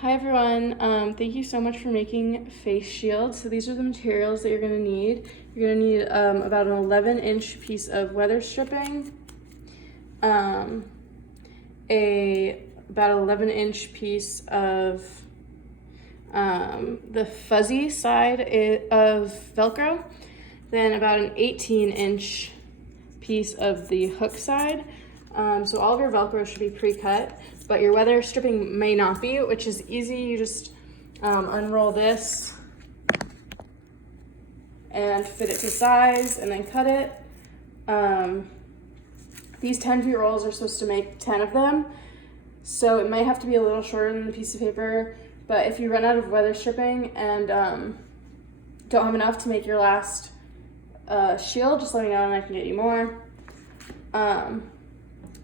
Hi everyone, thank you so much for making face shields. So these are the materials that you're gonna need. You're gonna need about an 11-inch piece of weather stripping, about 11-inch piece of the fuzzy side of Velcro, then about an 18-inch piece of the hook side. So all of your Velcro should be pre-cut, but your weather stripping may not be, which is easy. You just unroll this and fit it to size and then cut it. These 10-feet rolls are supposed to make 10 of them, so it may have to be a little shorter than the piece of paper, but if you run out of weather stripping and don't have enough to make your last shield, just let me know and I can get you more.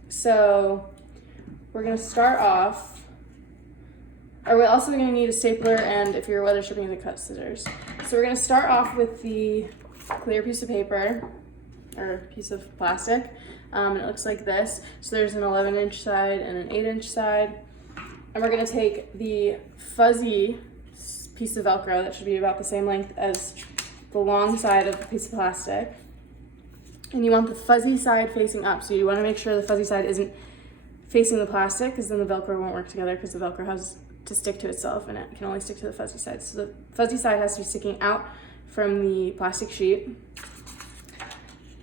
So we're gonna start off, or we're also gonna need a stapler and if you're weather stripping, the cut scissors. So we're gonna start off with the clear piece of paper, or piece of plastic, and it looks like this. So there's an 11-inch side and an 8-inch side. And we're gonna take the fuzzy piece of Velcro that should be about the same length as the long side of the piece of plastic. And you want the fuzzy side facing up. So you wanna make sure the fuzzy side isn't facing the plastic, because then the Velcro won't work together, because the Velcro has to stick to itself and it can only stick to the fuzzy side. So the fuzzy side has to be sticking out from the plastic sheet.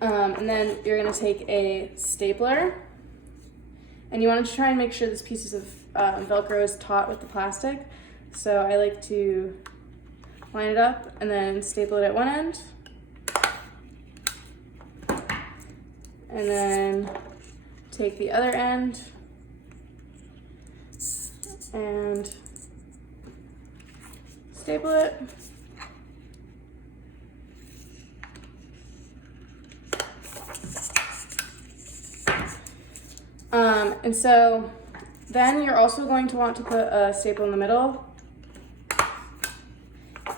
And then you're gonna take a stapler, and you want to try and make sure this piece of Velcro is taut with the plastic. So I like to line it up and then staple it at one end. And then take the other end and staple it. And so then you're also going to want to put a staple in the middle,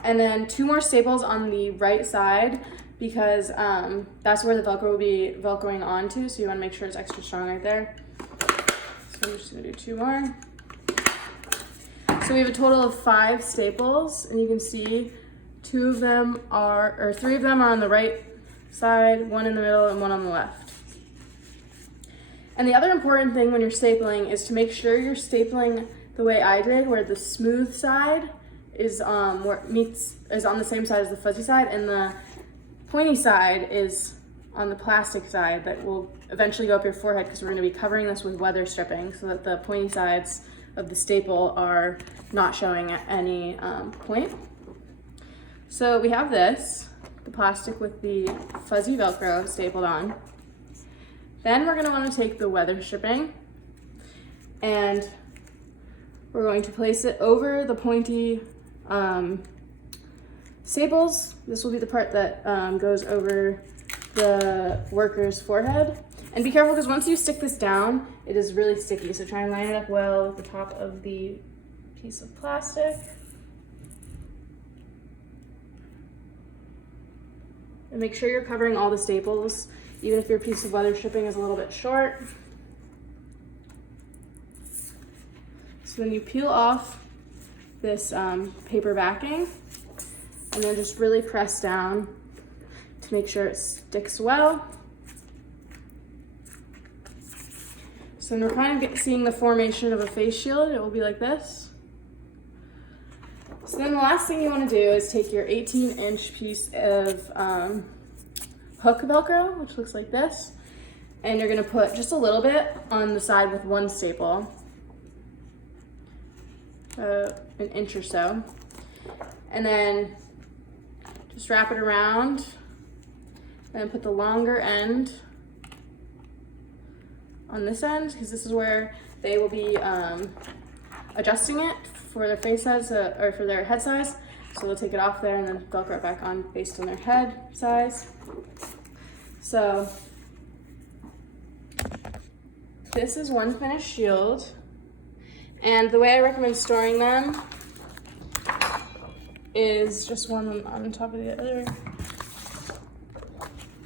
and then 2 more staples on the right side, because that's where the Velcro will be Velcroing onto, so you want to make sure it's extra strong right there. So I'm just going to do 2 more. So we have a total of 5 staples, and you can see 3 of them are on the right side, 1 in the middle, and 1 on the left. And the other important thing when you're stapling is to make sure you're stapling the way I did, where the smooth side is where it is on the same side as the fuzzy side, and the pointy side is on the plastic side that will eventually go up your forehead, because we're going to be covering this with weather stripping, so that the pointy sides of the staple are not showing at any point. So we have this, the plastic with the fuzzy Velcro stapled on. Then we're going to want to take the weather stripping, and we're going to place it over the pointy staples. This will be the part that goes over the worker's forehead. And be careful, because once you stick this down, it is really sticky. So try and line it up well at the top of the piece of plastic. And make sure you're covering all the staples, even if your piece of weather stripping is a little bit short. So then you peel off this paper backing, and then just really press down to make sure it sticks well. So then we're kind of seeing the formation of a face shield. It will be like this. So then the last thing you want to do is take your 18-inch piece of hook Velcro, which looks like this, and you're going to put just a little bit on the side with 1 staple, an inch or so, and then just wrap it around and put the longer end on this end, because this is where they will be adjusting it for their face size, or for their head size. So they'll take it off there and then Velcro it back on based on their head size. So this is one finished shield, and the way I recommend storing them is just one on top of the other,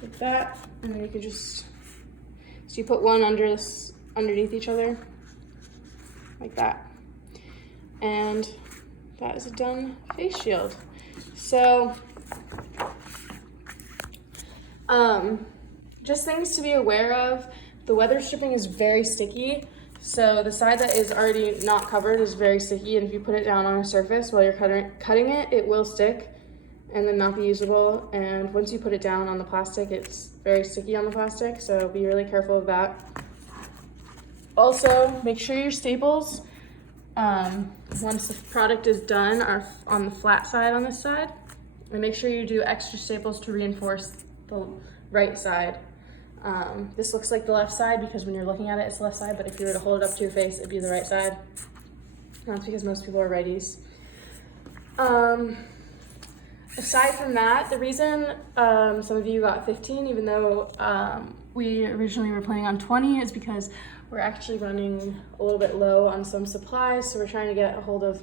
like that, and then you can just, so you put one underneath each other, like that. And that is a done face shield. So, just things to be aware of. The weather stripping is very sticky. So the side that is already not covered is very sticky, and if you put it down on a surface while you're cutting it, it will stick and then not be usable. And once you put it down on the plastic, it's very sticky on the plastic, so be really careful of that. Also, make sure your staples, once the product is done, are on the flat side on this side. And make sure you do extra staples to reinforce the right side. This looks like the left side because when you're looking at it, it's the left side, but if you were to hold it up to your face, it'd be the right side. That's because most people are righties. Aside from that, the reason some of you got 15, even though we originally were planning on 20, is because we're actually running a little bit low on some supplies, so we're trying to get a hold of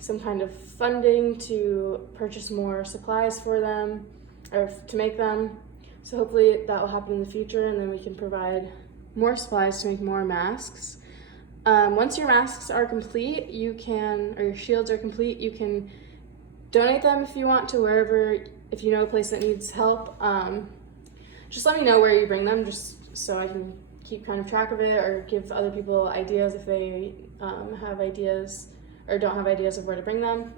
some kind of funding to purchase more supplies for them, or to make them. So hopefully that will happen in the future, and then we can provide more supplies to make more masks. Once your masks are complete, or your shields are complete, you can donate them if you want to wherever, if you know a place that needs help. Just let me know where you bring them, just so I can keep kind of track of it, or give other people ideas if they have ideas or don't have ideas of where to bring them.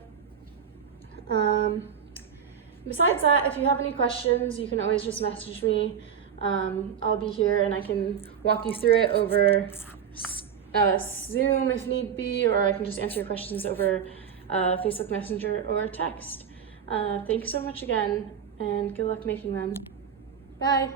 Besides that, if you have any questions, you can always just message me. I'll be here and I can walk you through it over Zoom if need be, or I can just answer your questions over Facebook Messenger or text. Thanks so much again, and good luck making them. Bye.